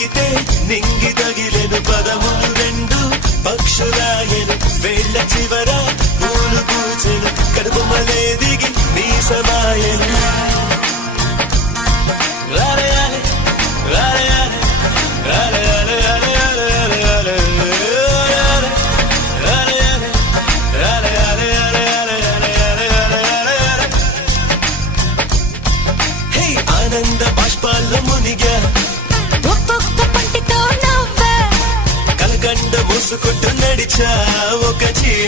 పలికితే నింగి తగిలెను పదములు రెండు పక్షురాయను వేళ్ల చివర పూలు పూచెను కడుపుమలే దిగి నీ సమాయను ఆనంద బాష్పాల్లో మునిగా ఒక్కొక్క పంటితో నవ్వా కలకండ మూసుకుంటూ నడిచా ఒక